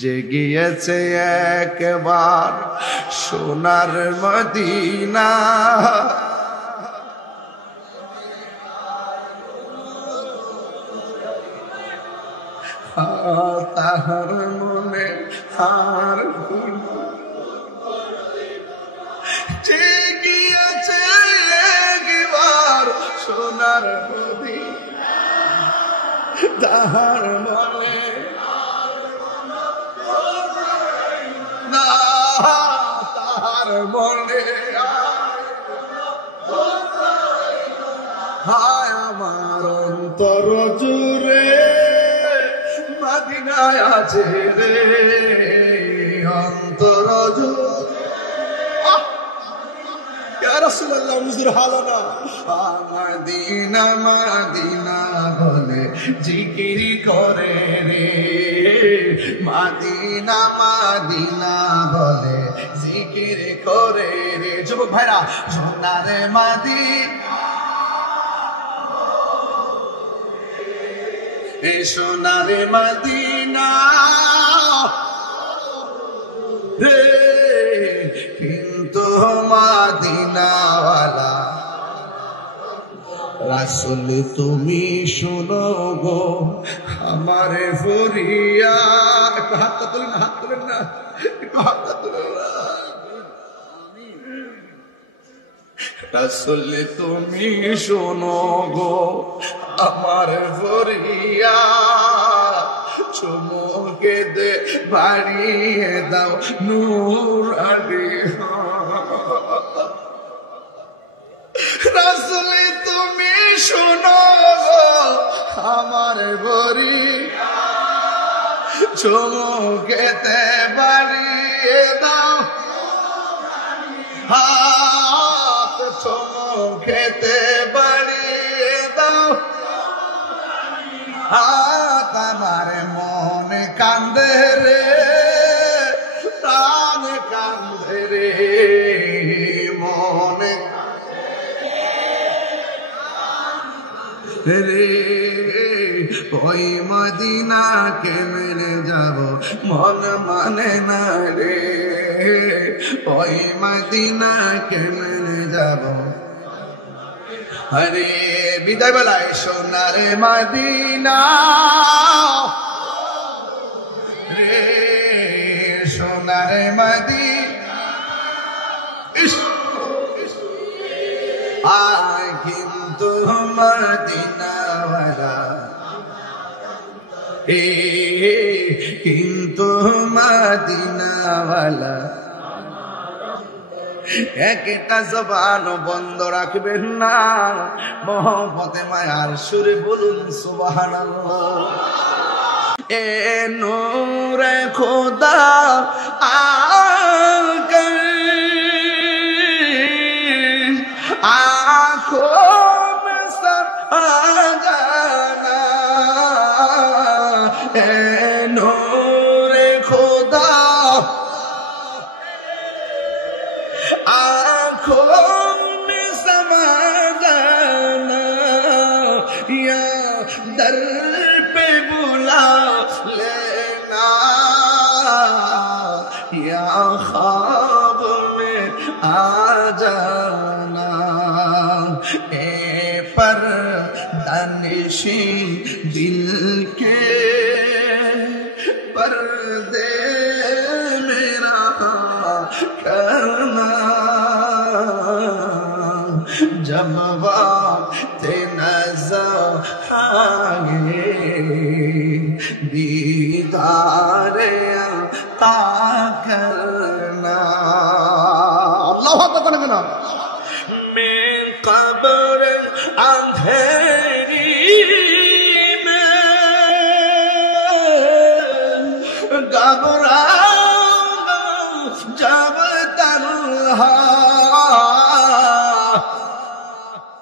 জেগিয়েছে একবার সোনার মদিনা, তাহার মনে হার জেগিয়েছে একবার সোনার মদিনা, তাহার মনে তাহার মনে হায় আমার অন্তর জুড়ে মদিনায় আছে রে, অন্তর জুড়ে ইয়া রাসূলুল্লাহ হুজুর হালানা মদিনা মদিনা বলে জিকির করে রে, মদিনা মদিনা বলে জিকির করে রে। যুবক ভাইরা সোনার মদিনা, এ সোনার মদিনা রে, কিন্তু মদিনাওয়ালা রাসূল তুমি শোনো গো আমার ফরিয়াদ। একটু হাতটা তুলেন না, হাত তুলেন না, একটু হাতটা তুলেন না। রাসূল তুমি শোনো গো আমার ফরিয়াদ, চুমুকে দে বাড়িয়ে দাও নূর আলী। রাসূল তুমি শোনো গো আমার ফরিয়াদ, চুমুকে দে বাড়িয়ে দাও, হাত চুমুকে দে বাড়িয়ে দাও, হাত আমার মনে কান্দে রে, প্রাণ কান্দে রে, মনে রে, ওই মদিনাকে মেনে যাব মন মানে না রে, ওই মদিনাকে মেনে যাব। আরে বিদায় বেলায় সোনার মদিনা রে, সোনার মদিনা আয় কিন্তু মদিনাওয়ালা, কিন্তু মদিনাওয়ালা একটা জবান বন্ধ রাখবেন না, মহব্বতে মায়ার সুরে বলুন সুবহানাল্লাহ। এ নূরে খোদা আকর आँखों में सहाना, ए नूरे खुदा आँखों में समा जाना, या दर पे बुला लेना, या ख्वाब में आ जाना, ए पर दानिशी दिल के पर्दे मेरा करना, जब वक्त नज़र आए दीदार अता करना। अल्लाहु अकबर करना। मैं कब्र अंधेरी में घबरा